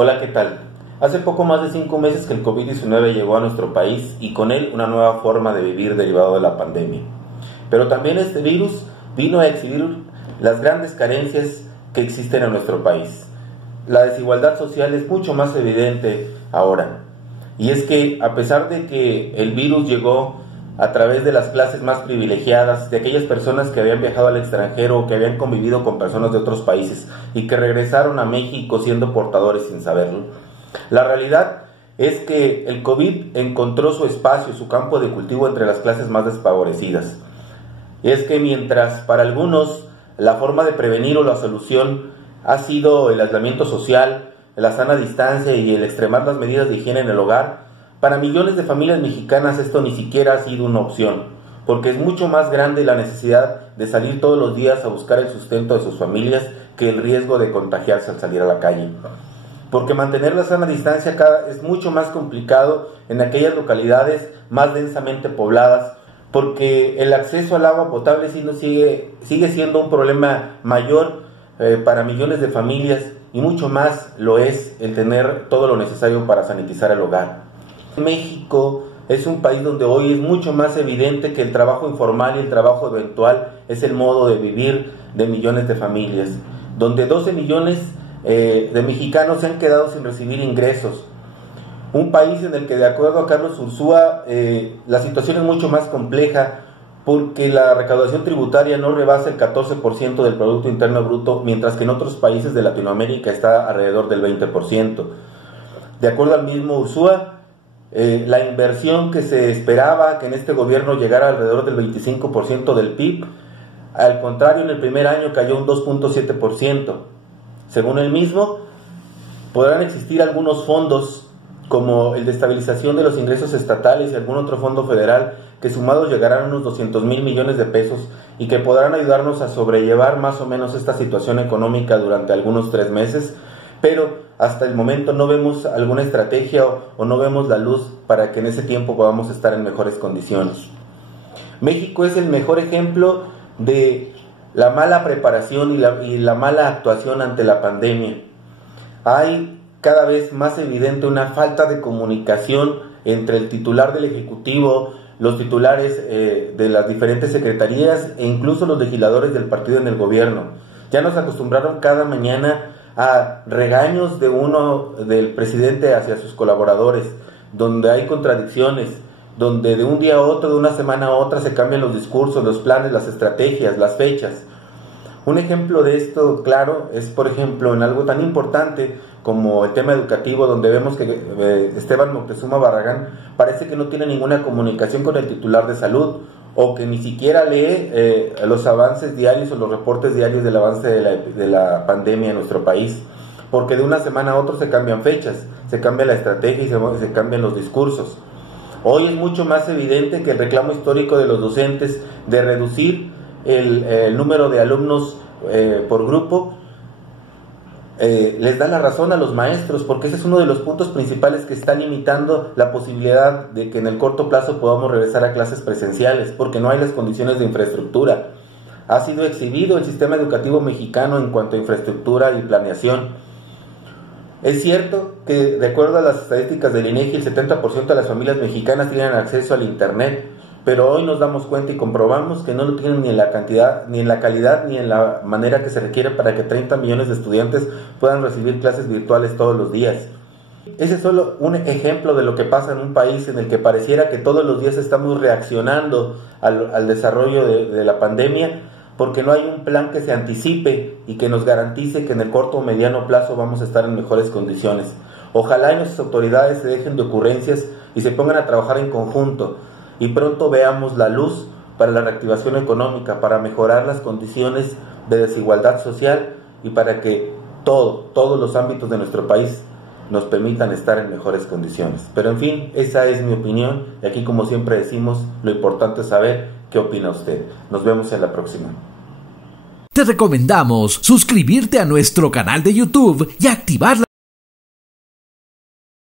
Hola, ¿qué tal? Hace poco más de 5 meses que el COVID-19 llegó a nuestro país y con él una nueva forma de vivir derivado de la pandemia. Pero también este virus vino a exhibir las grandes carencias que existen en nuestro país. La desigualdad social es mucho más evidente ahora. Y es que a pesar de que el virus llegó a través de las clases más privilegiadas, de aquellas personas que habían viajado al extranjero o que habían convivido con personas de otros países y que regresaron a México siendo portadores sin saberlo, la realidad es que el COVID encontró su espacio, su campo de cultivo entre las clases más desfavorecidas. Y es que mientras para algunos la forma de prevenir o la solución ha sido el aislamiento social, la sana distancia y el extremar las medidas de higiene en el hogar, para millones de familias mexicanas esto ni siquiera ha sido una opción, porque es mucho más grande la necesidad de salir todos los días a buscar el sustento de sus familias que el riesgo de contagiarse al salir a la calle. Porque mantener la sana distancia es mucho más complicado en aquellas localidades más densamente pobladas, porque el acceso al agua potable sigue siendo un problema mayor para millones de familias, y mucho más lo es el tener todo lo necesario para sanitizar el hogar. México es un país donde hoy es mucho más evidente que el trabajo informal y el trabajo eventual es el modo de vivir de millones de familias, donde 12 millones de mexicanos se han quedado sin recibir ingresos. Un país en el que, de acuerdo a Carlos Ursúa, la situación es mucho más compleja porque la recaudación tributaria no rebasa el 14% del Producto Interno Bruto, mientras que en otros países de Latinoamérica está alrededor del 20%. De acuerdo al mismo Ursúa, la inversión que se esperaba que en este gobierno llegara alrededor del 25% del PIB, al contrario, en el primer año cayó un 2.7%. Según él mismo, podrán existir algunos fondos como el de estabilización de los ingresos estatales y algún otro fondo federal que sumados llegarán a unos 200,000 millones de pesos y que podrán ayudarnos a sobrellevar más o menos esta situación económica durante algunos 3 meses, pero hasta el momento no vemos alguna estrategia o no vemos la luz para que en ese tiempo podamos estar en mejores condiciones. México es el mejor ejemplo de la mala preparación y la mala actuación ante la pandemia. Hay cada vez más evidente una falta de comunicación entre el titular del Ejecutivo, los titulares de las diferentes secretarías e incluso los legisladores del partido en el gobierno. Ya nos acostumbraron cada mañana a regaños del presidente hacia sus colaboradores, donde hay contradicciones, donde de un día a otro, de una semana a otra se cambian los discursos, los planes, las estrategias, las fechas. Un ejemplo de esto claro es, por ejemplo, en algo tan importante como el tema educativo, donde vemos que Esteban Moctezuma Barragán parece que no tiene ninguna comunicación con el titular de salud, o que ni siquiera lee los avances diarios o los reportes diarios del avance de la pandemia en nuestro país, porque de una semana a otra se cambian fechas, se cambia la estrategia y se cambian los discursos. Hoy es mucho más evidente que el reclamo histórico de los docentes de reducir el número de alumnos por grupo les da la razón a los maestros, porque ese es uno de los puntos principales que está limitando la posibilidad de que en el corto plazo podamos regresar a clases presenciales, porque no hay las condiciones de infraestructura. Ha sido exhibido el sistema educativo mexicano en cuanto a infraestructura y planeación. Es cierto que, de acuerdo a las estadísticas del INEGI, el 70% de las familias mexicanas tienen acceso al internet, pero hoy nos damos cuenta y comprobamos que no lo tienen ni en la cantidad, ni en la calidad, ni en la manera que se requiere para que 30 millones de estudiantes puedan recibir clases virtuales todos los días. Ese es solo un ejemplo de lo que pasa en un país en el que pareciera que todos los días estamos reaccionando al desarrollo de la pandemia, porque no hay un plan que se anticipe y que nos garantice que en el corto o mediano plazo vamos a estar en mejores condiciones. Ojalá y nuestras autoridades se dejen de ocurrencias y se pongan a trabajar en conjunto, y pronto veamos la luz para la reactivación económica, para mejorar las condiciones de desigualdad social y para que todos los ámbitos de nuestro país nos permitan estar en mejores condiciones. Pero en fin, esa es mi opinión, y aquí, como siempre decimos, lo importante es saber qué opina usted. Nos vemos en la próxima. Te recomendamos suscribirte a nuestro canal de YouTube y activar